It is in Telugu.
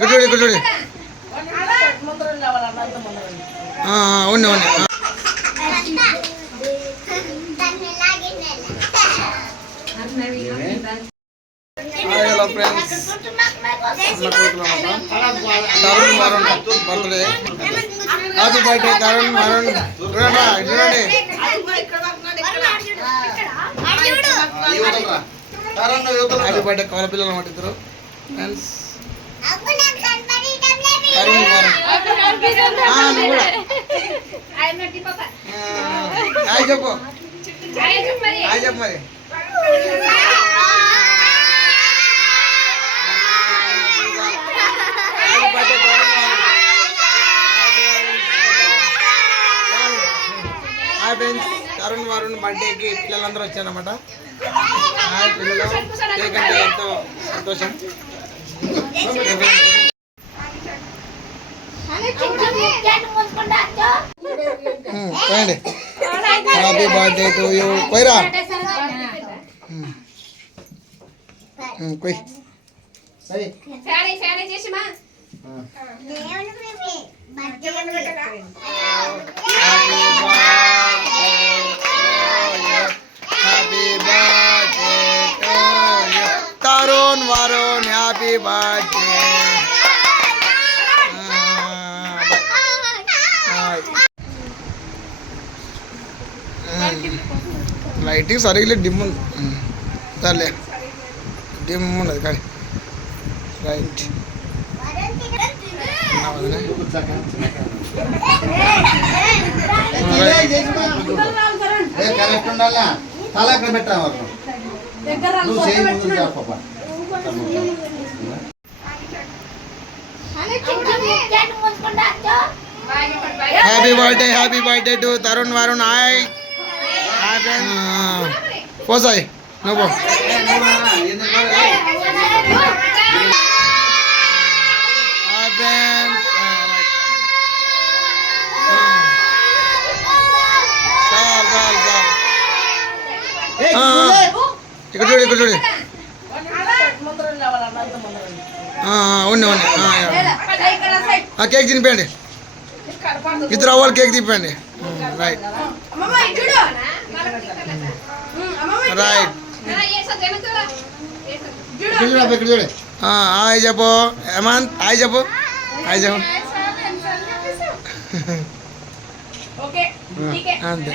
ఇక్కడ చూడు ఇక్కడ చూడు ఆ, ఆ, ఉంది ఉంది ఆ. హాయ్ హలో ఫ్రెండ్స్ అన్న కూతురు అన్నమాట Tarun Varun birthday happy birthday Tarun Varun చూడండి చూడండి హ్యాపీ బర్త్డే కవల పిల్లలు అన్నమాట ఇద్దరు ఫ్రెండ్స్ తరుణ్ వరుణ్ చెప్పు. చెప్పు మరి. తరుణ్ హాయ్ ఫ్రెండ్స్ తరుణ్ వరుణ్ బర్త్డేకి పిల్లలందరూ వచ్చారన్నమాట. హాయ్ పిల్లలు. కేక్ అంటే ఎంతో సంతోషం. హ్యాపీ బర్త్డే టు యూ శారీ శారీ చేసి మా వరుణ్ హ్యాపీ బర్త్డే లైటింగ్ సరిగ్గా డిమ్ ఉంది ఉమ్, సర్లే డిమ్ ఉన్నది కానీ రైట్ నా వదినా. కరెక్ట్ ఉండాలా తల అక్కడ పెట్టాము నువ్వు చేయి ముందు చెప్పప్ప happy birthday happy birthday to Tarun Varun hi పోసాయి నువ్వు ఇక్కడ చూడు ఇక్కడ చూడు ఆ, ఆ, ఉంది ఉంది ఆ, యా. ఆ కేక్ తినిపోయండి ఇద్దరు అవ్వాలి కేక్ తిప్పండి రైట్ రైట్ ఇక్కడ చూడు ఇక్కడ చూడు హాయ్ చెప్పు హేమంత్ హాయ్ చెప్పు హాయ్ చెప్పు ఓకే అంతే